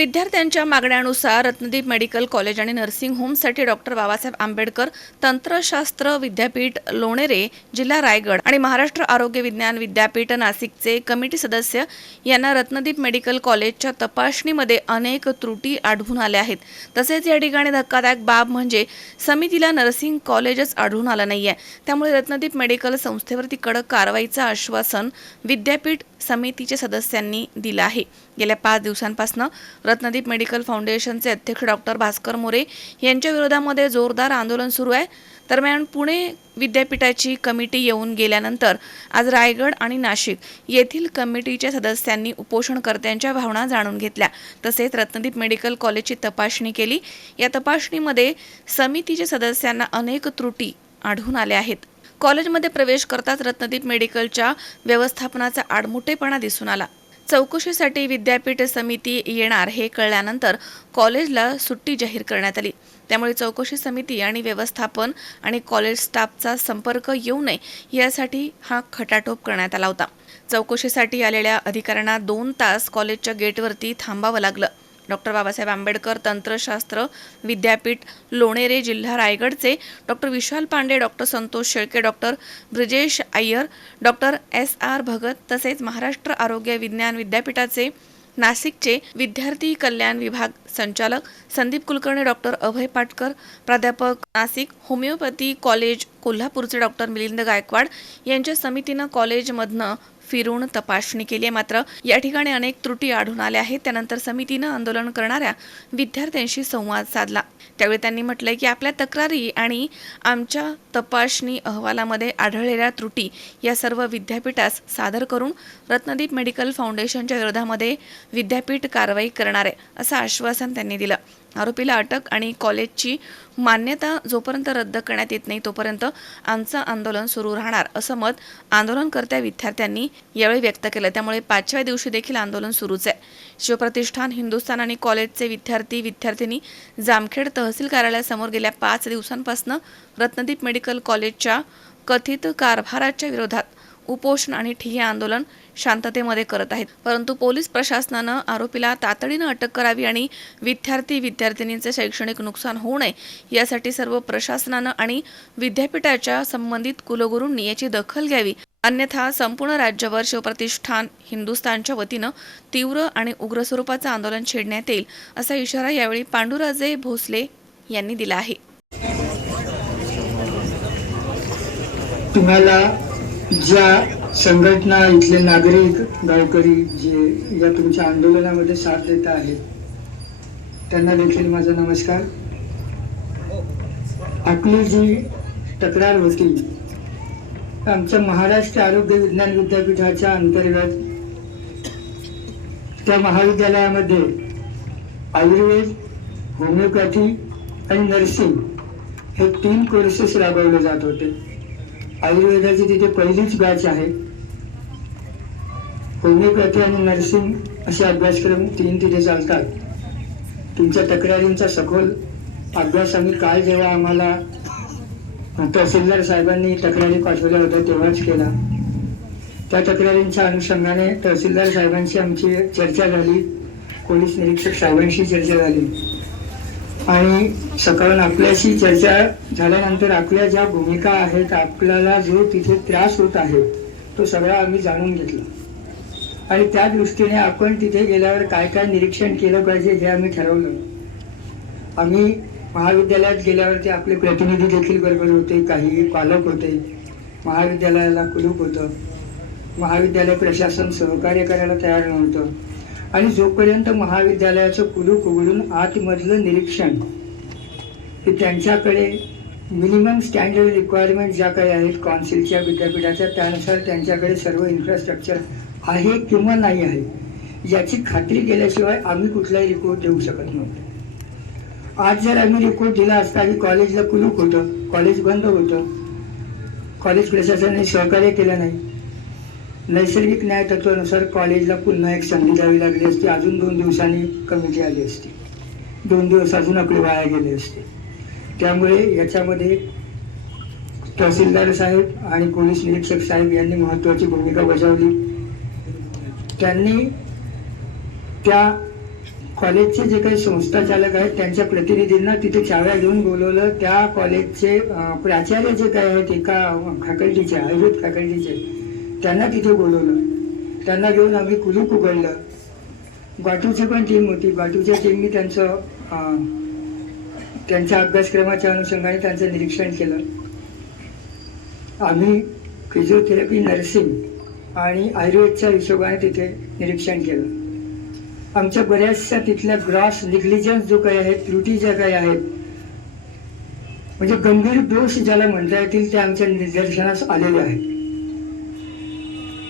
विद्यार्थ्यांच्या मागण्यानुसार Ratnadeep medical college आणि nursing होमसाठी doctor Babasaheb Ambedkar तंत्रशास्त्र विद्यापीठ लोणेरे जिल्हा रायगड आणि महाराष्ट्र आरोग्य विज्ञान विद्यापीठ नाशिकचे कमिटी सदस्य यांना रत्नदीप मेडिकल कॉलेजच्या तपासणीमध्ये अनेक त्रुटी आढळून आल्या आहेत। तसेच या ठिकाणी धक्कादायक बाब म्हणजे समितीला नर्सिंग कॉलेजच आढळून आलं नाहीये। त्यामुळे रत्नदीप मेडिकल संस्थेवरती कडक कारवाईचं आश्वासन विद्यापीठ समितीच्या सदस्यांनी दिलं आहे। गेल्या 5 दिवसांपासून रत्नदीप मेडिकल फाउंडेशनचे अध्यक्ष डॉक्टर भास्कर मोरे यांच्या विरोधामध्ये जोरदार आंदोलन सुरू आहे। दरम्यान पुणे विद्यापीठाची कमिटी येऊन गेल्यानंतर आज रायगड आणि नाशिक येथील कमिटीच्या सदस्यांनी उपोषणकर्त्यांच्या भावना जाणून घेतल्या। तसेच रत्नदीप मेडिकल कॉलेजची तपासणी केली। या तपासणीमध्ये समितीच्या सदस्यांना अनेक त्रुटी आढळून आल्या आहेत। कॉलेजमध्ये प्रवेश करताच रत्नदीप मेडिकलच्या व्यवस्थापनाचा आडमुठेपणा दिसून आला। चौकशीसाठी विद्यापीठ समिती येणार हे कळल्यानंतर कॉलेजला सुट्टी जाहीर करण्यात आली। त्यामुळे चौकशी समिती आणि व्यवस्थापन आणि कॉलेज स्टाफचा संपर्क येऊ नये यासाठी हा खटाटोप करण्यात आला होता। चौकशीसाठी आलेल्या अधिकाऱ्यांना 2 तास कॉलेजच्या गेटवरती थांबावं लागलं। डॉक्टर बाबासाहेब आंबेडकर तंत्रशास्त्र विद्यापीठ लोणेरे जिल्हा रायगडचे doctor Vishal Pande, doctor Santosh Shelke, doctor Brijesh Iyer, doctor SR Bhagat तसेच महाराष्ट्र आरोग्य विज्ञान विद्यापीठाचे नाशिकचे विद्यार्थी कल्याण विभाग संचालक संदीप कुलकर्णी, डॉक्टर अभय पाटकर, प्राध्यापक नाशिक होमिओपॅथी कॉलेज कोल्हापूरचे डॉक्टर मिलिंद गायकवाड यांच्या समितीनं कॉलेजमधनं फिरून तपासणी केली आहे। मात्र या ठिकाणी अनेक त्रुटी आढळून आल्या आहेत। त्यानंतर समितीनं आंदोलन करणाऱ्या विद्यार्थ्यांशी संवाद साधला। त्यावेळी त्यांनी म्हटलंय की आपल्या तक्रारी आणि आमच्या तपासणी अहवालामध्ये आढळलेल्या त्रुटी या सर्व विद्यापीठास सादर करून रत्नदीप मेडिकल फाउंडेशनच्या विरोधामध्ये विद्यापीठ कारवाई करणार आहे असं आश्वासन त्यांनी दिलं। आरोपीला अटक आणि कॉलेजची मान्यता जोपर्यंत रद्द करण्यात येत नाही तोपर्यंत आमचं आंदोलन सुरू राहणार असं मत आंदोलनकर्त्या विद्यार्थ्यांनी यावेळी व्यक्त केलं। त्यामुळे 5व्या दिवशी देखील आंदोलन सुरूच आहे। शिवप्रतिष्ठान हिंदुस्थान आणि कॉलेजचे विद्यार्थी जामखेड तहसील कार्यालयासमोर गेल्या 5 दिवसांपासून रत्नदीप मेडिकल कॉलेजच्या कथित कारभाराच्या विरोधात उपोषण आणि ठिय्या आंदोलन शांततेमध्ये करत आहेत। परंतु पोलीस प्रशासनानं आरोपीला तातडीनं अटक करावी आणि विद्यार्थिनींचे शैक्षणिक नुकसान होऊ नये यासाठी सर्व प्रशासनानं आणि विद्यापीठाच्या संबंधित कुलगुरूंनी याची दखल घ्यावी, अन्यथा संपूर्ण राज्यभर शिवप्रतिष्ठान हिंदुस्थानच्या वतीनं तीव्र आणि उग्र स्वरूपाचं आंदोलन छेडण्यात येईल असा इशारा यावेळी पांडुराजे भोसले यांनी दिला आहे। तुम्हाला ज्या संघटना इथले नागरिक गावकरी जे या तुमच्या आंदोलनामध्ये साथ देत आहेत त्यांना देखील माझा नमस्कार। आपली जी तक्रार होती आमच्या महाराष्ट्र आरोग्य विज्ञान विद्यापीठाच्या अंतर्गत त्या महाविद्यालयामध्ये आयुर्वेद, होमिओपॅथी आणि नर्सिंग हे 3 कोर्सेस राबवले जात होते। आयुर्वेदाची तिथे पहिलीच बॅच आहे। होमिओपॅथी आणि नर्सिंग असे अभ्यासक्रम 3 तिथे चालतात। तुमच्या तक्रारींचा सखोल अभ्यास आम्ही काल जेव्हा आम्हाला तहसीलदार साहेबांनी तक्रारी पाठवल्या होत्या तेव्हाच केला। त्या तक्रारींच्या अनुषंगाने तहसीलदार साहेबांशी आमची चर्चा झाली, पोलीस निरीक्षक साहेबांशी चर्चा झाली आणि सकाळून आपल्याशी चर्चा झाल्यानंतर आपल्या ज्या भूमिका आहेत, आपल्याला जो तिथे त्रास होत आहे तो सगळा आम्ही जाणून घेतला आणि त्या दृष्टीने आपण तिथे गेल्यावर काय काय निरीक्षण केलं पाहिजे हे आम्ही ठरवलं। आम्ही महाविद्यालयात गेल्यावरती आपले प्रतिनिधी देखील बरोबर होते, काही पालक होते, महाविद्यालयाला कुलूप होतं, महाविद्यालय प्रशासन सहकार्य करायला तयार नव्हतं आणि जोपर्यंत महाविद्यालयाचं कुलूप उघडून आतमधलं निरीक्षण हे त्यांच्याकडे मिनिमम स्टँडर्ड रिक्वायरमेंट ज्या काही आहेत कौन्सिलच्या विद्यापीठाच्या त्यानुसार त्यांच्याकडे सर्व इन्फ्रास्ट्रक्चर आहे किंवा नाही आहे याची खात्री केल्याशिवाय आम्ही कुठलाही रिपोर्ट देऊ शकत नव्हतो। आज जर आम्ही रिपोर्ट दिला असता की कॉलेजला कुलूप होतं, कॉलेज बंद होतं, कॉलेज प्रशासनाने सहकार्य केलं नाही, नैसर्गिक न्याय तत्वानुसार कॉलेजला पुन्हा एक संधी द्यावी लागली असती, अजून 2 दिवसांनी कमिटी आली असती, 2 दिवस अजून आपले वाया गेले असते। त्यामुळे याच्यामध्ये तहसीलदार साहेब आणि पोलीस निरीक्षक साहेब यांनी महत्त्वाची भूमिका बजावली। त्यांनी त्या कॉलेजचे जे काही संस्था चालक आहेत त्यांच्या प्रतिनिधींना तिथे चाव्या घेऊन बोलवलं. त्या कॉलेजचे प्राचार्य जे काही आहेत एका फॅकल्टीचे, आयुर्वेद फॅकल्टीचे, त्यांना तिथे बोलवलं. त्यांना घेऊन आम्ही कुलूप उघडलं. बाटूची पण टीम होती. बाटूच्या टीमनी त्यांच्या अभ्यासक्रमाच्या अनुषंगाने त्यांचं निरीक्षण केलं. आम्ही फिजिओथेरपी, नर्सिंग आणि आयुर्वेदच्या हिशोबाने तिथे निरीक्षण केलं. आमच्या बऱ्याचशा तिथल्या ग्रॉस निग्लिजन्स जो काही आहे, त्रुटी ज्या काही आहेत, म्हणजे गंभीर दोष ज्याला म्हणता येतील, त्या आमच्या निदर्शनास आलेले आहेत.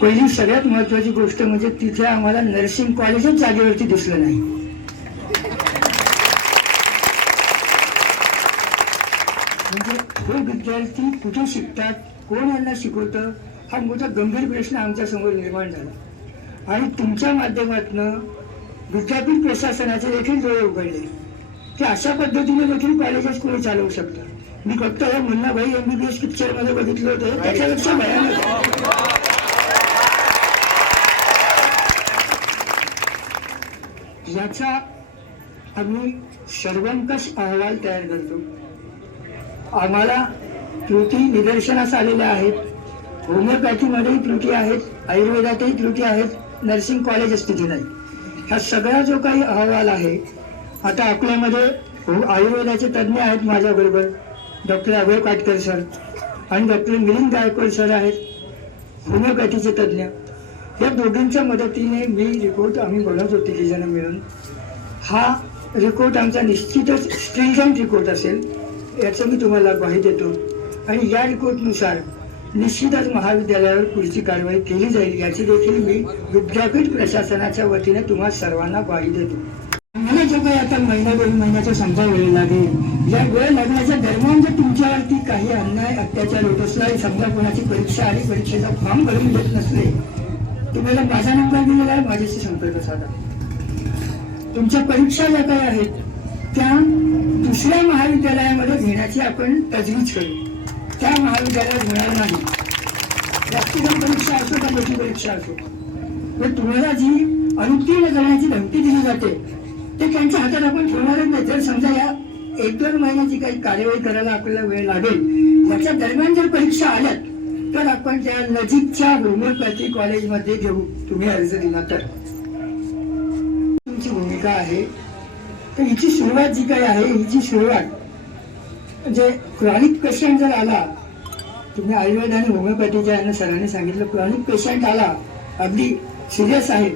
पहिली सगळ्यात महत्वाची गोष्ट म्हणजे तिथे आम्हाला नर्सिंग कॉलेजच जागेवरती दिसलं नाही. म्हणजे हे विद्यार्थी कुठे शिकतात, कोण यांना शिकवतं, हा मोठा गंभीर प्रश्न आमच्या समोर निर्माण झाला. आणि तुमच्या माध्यमातून विद्यापीठ प्रशासनाचे देखील डोळे उघडले की अशा पद्धतीने देखील कॉलेजेस कोणी चालवू शकतात. मी फक्त हे मुन्नाभाई MBBS पिक्चर मध्ये बघितलं होतं, त्याच्यापेक्षा भयानक. याचा आम्ही सर्वंकष अहवाल तयार करतो. आम्हाला त्रुटी निदर्शनास आलेल्या आहेत. होमिओपॅथीमध्येही त्रुटी आहेत, आयुर्वेदातही त्रुटी आहेत, नर्सिंग कॉलेजच तिथे नाही. हा सगळा जो काही अहवाल आहे, आता आपल्यामध्ये आयुर्वेदाचे तज्ज्ञ आहेत माझ्याबरोबर, डॉक्टर अभय काटकर सर आणि डॉक्टर मिलिंद गायकवाड सर आहेत, होमिओपॅथीचे तज्ज्ञ. या दोघींच्या मदतीने मी रिपोर्ट आम्ही बनवत होते की जण मिळून. हा रिपोर्ट आमचा निश्चितच स्ट्रिंजंट रिपोर्ट असेल याचं मी तुम्हाला ग्वाही देतो. आणि या रिपोर्टनुसार निश्चितच महाविद्यालयावर पुढची कारवाई केली जाईल याची देखील मी विद्यापीठ प्रशासनाच्या वतीने तुम्हा सर्वांना ग्वाही देतो. मला जो काही आता महिना 2 महिन्याचा समजा वेळ लागेल, या वेळ लागण्याच्या दरम्यान जर तुमच्यावरती काही अन्याय अत्याचार होत असला, समजा कोणाची परीक्षा आणि परीक्षेचा फॉर्म भरून देत नसले, तुम्हाला माझा नंबर दिलेला आहे, माझ्याशी संपर्क साधा. तुमच्या परीक्षा ज्या काही आहेत त्या दुसऱ्या महाविद्यालयामध्ये घेण्याची आपण तजवीज करू. त्या महाविद्यालयात होणार नाही. प्रॅक्टिकल परीक्षा असो का मोठी परीक्षा असो, तर तुम्हाला जी अनुत्तीर्ण करण्याची धमकी दिली जाते ते त्यांच्या हातात आपण ठेवणारच नाही. जर समजा या 1-2 महिन्याची काही कार्यवाही करायला आपल्याला वेळ लागेल, याच्या दरम्यान जर परीक्षा आल्यात तर आपण त्या नजीकच्या होमिओपॅथी कॉलेजमध्ये घेऊ. तुम्ही अर्ज दिला तर तुमची भूमिका आहे. तर हिची सुरुवात जी काही आहे, हिची सुरुवात म्हणजे क्रॉनिक पेशंट जर आला, तुम्ही आयुर्वेद आणि होमिओपॅथीच्या यांना सरांनी सांगितलं, क्रॉनिक पेशंट आला, अगदी सिरियस आहे,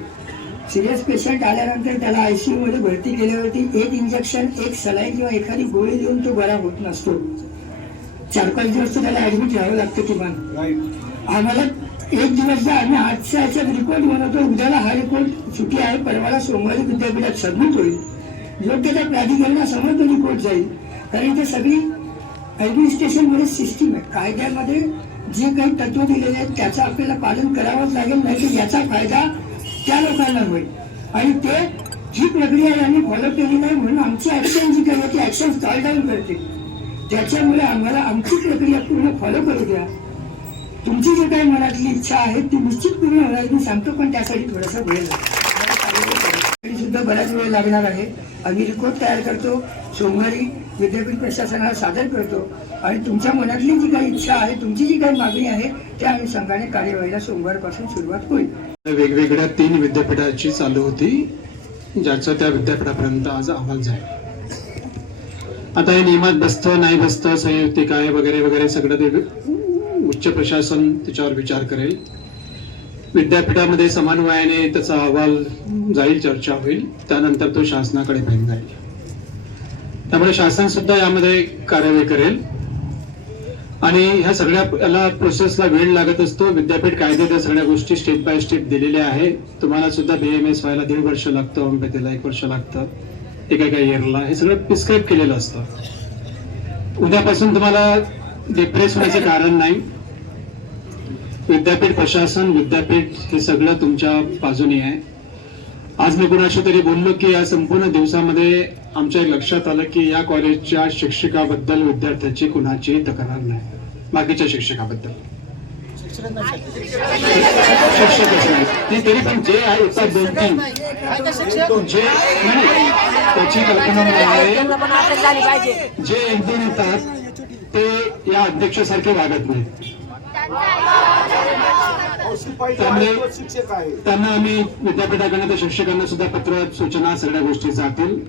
सिरियस पेशंट आल्यानंतर त्याला ICU मध्ये भरती केल्यावरती एक इंजेक्शन, एक सलाईन किंवा एखादी गोळी देऊन तो बरा होत नसतो. 4-5 दिवस त्याला ऍडमिट राहावं लागतं किमान. आम्हाला 1 दिवस जर आम्ही आजच्या याच्यात रिपोर्ट बनवतो, उद्याला हा रिपोर्ट सुटी आहे, परवाला सोमवारी विद्यापीठात सबमिट होईल, योग्य त्या प्राधिकरणासमोर तो रिपोर्ट जाईल. कारण ते सगळी ऍडमिनिस्ट्रेशन मध्ये सिस्टीम आहे. कायद्यामध्ये जे काही तत्व दिलेले आहेत त्याचं आपल्याला पालन करावंच लागेल, नाही तर याचा फायदा त्या लोकांना होईल. आणि ते ही प्रक्रिया यांनी फॉलो केली नाही म्हणून आमची ऍक्शन जी काही ती ऍक्शन स्टॉल डाऊन करते. त्याच्यामुळे आम्हाला आमची प्रक्रिया पूर्ण फॉलो करू द्या. तुमची जी काही मनातली इच्छा आहे ती निश्चित पूर्ण होणार मी सांगतो, पण त्यासाठी थोडासा वेळ लागतो, सुद्धा बराच वेळ लागणार आहे. आम्ही रिपोर्ट तयार करतो, सोमवारी विद्यापीठ प्रशासनाला सादर करतो आणि तुमच्या मनातली जी काही इच्छा आहे, तुमची जी काही मागणी आहे त्या अनुषंगाने कार्यवाहीला सोमवारपासून सुरुवात होईल. वेगवेगळ्या 3 विद्यापीठाची चालू होती, ज्याचा त्या विद्यापीठापर्यंत आज अहवाल जाईल. आता हे नियमात बसतं नाही बसतं, संयुक्तिक आहे वगैरे वगैरे सगळं ते उच्च प्रशासन त्याच्यावर विचार करेल. विद्यापीठामध्ये समन्वयाने त्याचा अहवाल जाईल, चर्चा होईल, त्यानंतर तो शासनाकडे भेट जाईल. त्यामुळे शासन सुद्धा यामध्ये कार्यवाही करेल आणि ह्या सगळ्या याला प्रोसेसला वेळ लागत असतो. विद्यापीठ कायदे त्या सगळ्या गोष्टी स्टेप बाय स्टेप दिलेल्या आहे. तुम्हाला सुद्धा BMS व्हायला 1.5 वर्ष लागतं, होमिओपॅथीला 1 वर्ष लागतं, एका इयरला. हे सगळं प्रिस्क्राईब केलेलं असतं. उद्यापासून तुम्हाला डिप्रेस होण्याचे कारण नाही. विद्यापीठ प्रशासन, विद्यापीठ हे सगळं तुमच्या बाजूने आहे. आज मी कुणाशी तरी बोललो की या संपूर्ण दिवसामध्ये आमच्या लक्षात आलं की या कॉलेजच्या शिक्षकाबद्दल विद्यार्थ्याची कुणाची तक्रार नाही, बाकीच्या शिक्षकाबद्दल. शिक्षकच नाही तरी पण जे आहे 1-2-3 जे नाही, त्याची कल्पना आहे. जे एकदम येतात ते या अध्यक्षासारखे वागत नाहीत. त्यांना आम्ही विद्यापीठाकडे तर शिक्षकांना सुद्धा पत्र सूचना सगळ्या गोष्टी जातील.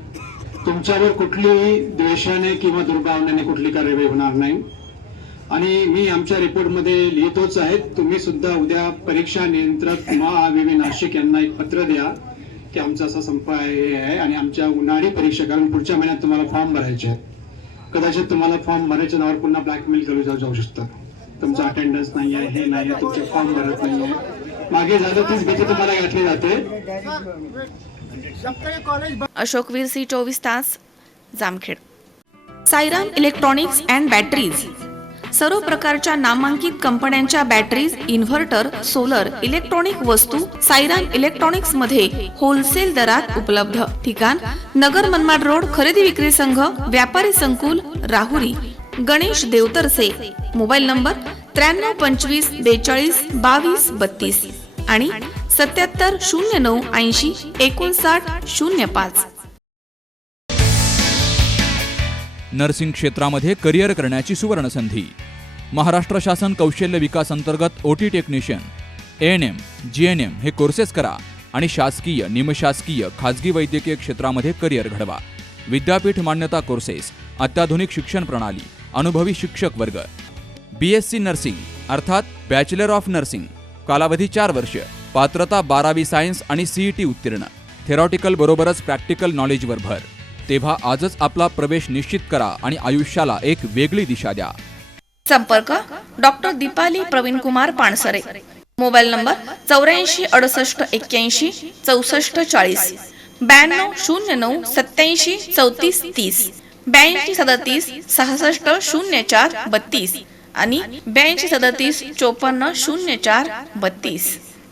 तुमच्यावर कुठलीही द्वेषाने किंवा दुर्भावनेने कुठली कार्यवाही होणार नाही. आणि मी आमच्या रिपोर्टमध्ये लिहितोच आहे, तुम्ही सुद्धा उद्या परीक्षा नियंत्रक महाविवी नाशिक यांना एक पत्र द्या की आमचा असा संप आहे आणि आमच्या उन्हाळी परीक्षा, कारण पुढच्या महिन्यात तुम्हाला फॉर्म भरायचे आहेत. कदाचित तुम्हाला फॉर्म भरायच्या नावावर पुन्हा ब्लॅकमेल केलं जाऊ शकतं. तुमचा अटेंडन्स नाही आहे, हे नाही आहे, तुमचे फॉर्म भरत नाही आहे. मागे झालं तीच भीती तुम्हाला घातली जाते. अशोक वीर सी 24 तास Jamkhed. Sairam electronics and batteries सर्व प्रकारच्या नामांकित कंपन्यांच्या बॅटरीज, इन्व्हर्टर, सोलर, इलेक्ट्रॉनिक वस्तू साईराम इलेक्ट्रॉनिक्स मध्ये होलसेल दरात उपलब्ध. ठिकाण नगर मनमाड रोड, खरेदी विक्री संघ, व्यापारी संकुल, राहुरी. गणेश देवतरसे. मोबाईल नंबर 93 25 42 22 32 आणि 77 09 80 59 05. नर्सिंग क्षेत्रामध्ये करिअर करण्याची सुवर्ण संधी. महाराष्ट्र शासन कौशल्य विकास अंतर्गत ओटी टेक्निशियन, ANM, GNM हे कोर्सेस करा आणि शासकीय, निमशासकीय, खाजगी वैद्यकीय क्षेत्रामध्ये करिअर घडवा. विद्यापीठ मान्यता कोर्सेस, अत्याधुनिक शिक्षण प्रणाली, अनुभवी शिक्षक वर्ग. BSc नर्सिंग अर्थात बॅचलर ऑफ नर्सिंग, कालावधी 4 वर्ष, पात्रता 12वी सायन्स आणि CET उत्तीर्ण. थेरॉटिकल बरोबरच प्रॅक्टिकल नॉलेजवर भर. तेव्हा आजच आपला प्रवेश निश्चित करा आणि आयुष्याला एक वेगळी दिशा द्या. संपर्क doctor Deepali Praveen Kumar Pansare. Mobile number 84 68 81 64 40 92 09 87 34 30 82 37 66 04 32 आणि 82 37 54 04 32.